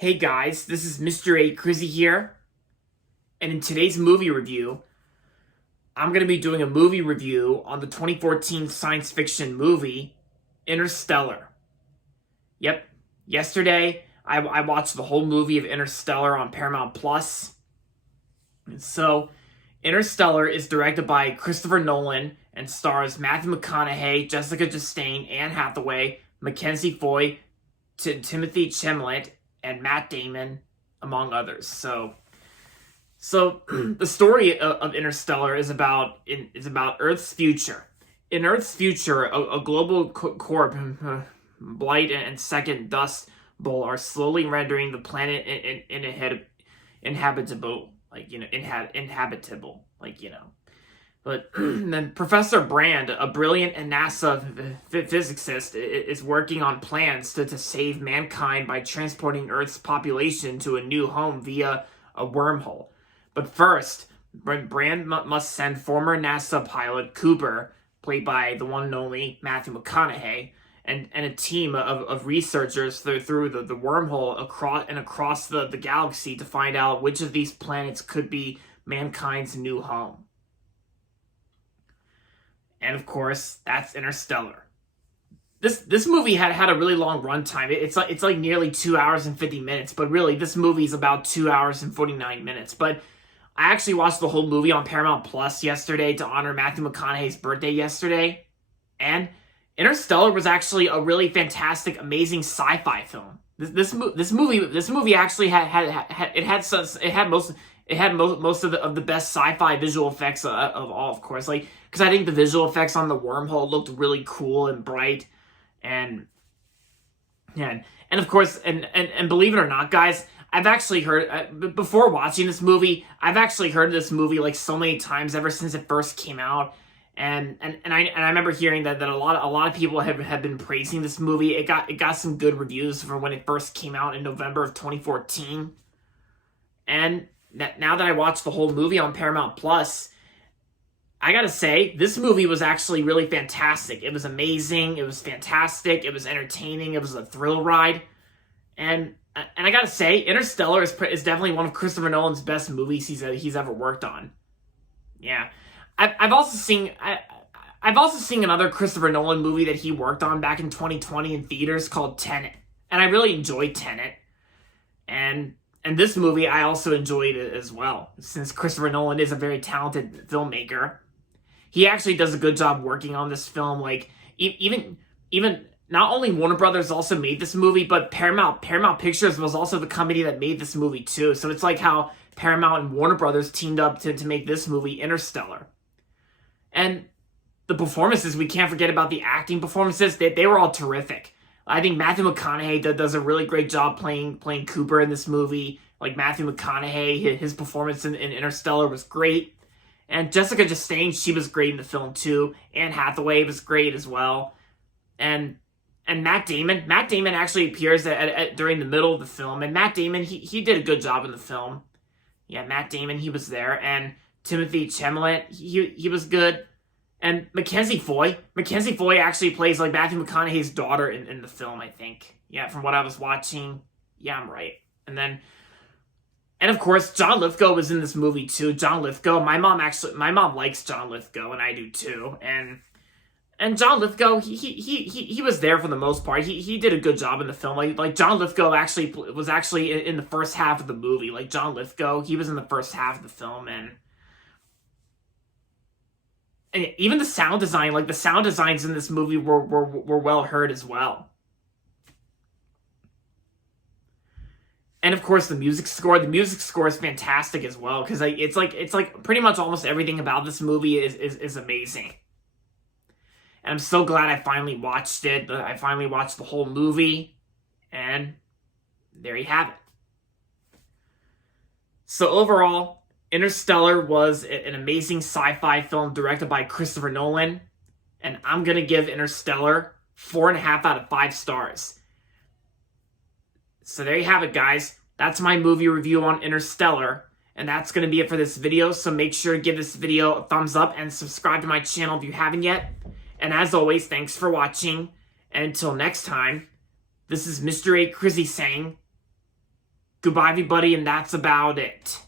Hey guys, this is Mr. A. Crizzy here, and in today's movie review, I'm going to be doing a movie review on the 2014 science fiction movie, Interstellar. Yep, yesterday I watched the whole movie of Interstellar on Paramount Plus. So, Interstellar is directed by Christopher Nolan and stars Matthew McConaughey, Jessica Chastain, Anne Hathaway, Mackenzie Foy, Timothy Chalamet, and Matt Damon, among others. So the story of Interstellar is about Earth's future. In Earth's future, a global corp, blight and second dust bowl are slowly rendering the planet inhabitable, inhabitable, But then Professor Brand, a brilliant NASA physicist, is working on plans to save mankind by transporting Earth's population to a new home via a wormhole. But first, Brand must send former NASA pilot Cooper, played by the one and only Matthew McConaughey, and a team of researchers through the wormhole across the galaxy to find out which of these planets could be mankind's new home. And of course, that's Interstellar. This movie had a really long runtime. It's like nearly 2 hours and 50 minutes, but really this movie is about 2 hours and 49 minutes. But I actually watched the whole movie on Paramount Plus yesterday to honor Matthew McConaughey's birthday yesterday, and Interstellar was actually a really fantastic, amazing sci-fi film. This movie actually had most of the best sci-fi visual effects of all, of course. Because I think the visual effects on the wormhole looked really cool and bright, and of course, and believe it or not, guys, I've actually heard before watching this movie, I've actually heard this movie like so many times ever since it first came out. And I remember hearing that a lot of people have been praising this movie. It got some good reviews from when it first came out in November of 2014. And now that I watched the whole movie on Paramount Plus, I gotta say, this movie was actually really fantastic. It was amazing. It was fantastic. It was entertaining. It was a thrill ride. And I gotta say, Interstellar is definitely one of Christopher Nolan's best movies he's ever worked on. Yeah. I've also seen another Christopher Nolan movie that he worked on back in 2020 in theaters called Tenet, and I really enjoyed Tenet, and this movie I also enjoyed it as well. Since Christopher Nolan is a very talented filmmaker, he actually does a good job working on this film. Like even not only Warner Brothers also made this movie, but Paramount Pictures was also the company that made this movie too. So it's like how Paramount and Warner Brothers teamed up to make this movie Interstellar. And the performances, we can't forget about the acting performances. They were all terrific. I think Matthew McConaughey does a really great job playing Cooper in this movie. Like Matthew McConaughey, his performance in Interstellar was great. And Jessica Chastain, she was great in the film too. Anne Hathaway was great as well. And Matt Damon actually appears during the middle of the film. And Matt Damon, he did a good job in the film. Yeah, Matt Damon, he was there. And Timothy Chalamet, he was good. And Mackenzie Foy actually plays like Matthew McConaughey's daughter in the film, I think. Yeah, from what I was watching. Yeah, I'm right. And of course, John Lithgow was in this movie too. John Lithgow, my mom likes John Lithgow, and I do too. And John Lithgow, he was there for the most part. He did a good job in the film. Like John Lithgow was actually in the first half of the movie. Like John Lithgow, he was in the first half of the film, and even the sound design, like the sound designs in this movie were well heard as well. And of course, the music score is fantastic as well, because it's like pretty much almost everything about this movie is amazing. And I'm so glad I finally watched it. I finally watched the whole movie, and there you have it. So overall, Interstellar was an amazing sci-fi film directed by Christopher Nolan, and I'm going to give Interstellar 4.5 out of 5 stars. So there you have it, guys. That's my movie review on Interstellar, and that's going to be it for this video. So make sure to give this video a thumbs up and subscribe to my channel if you haven't yet. And as always, thanks for watching, and until next time, this is Mr. A. Crizzy saying, Goodbye, everybody, and that's about it.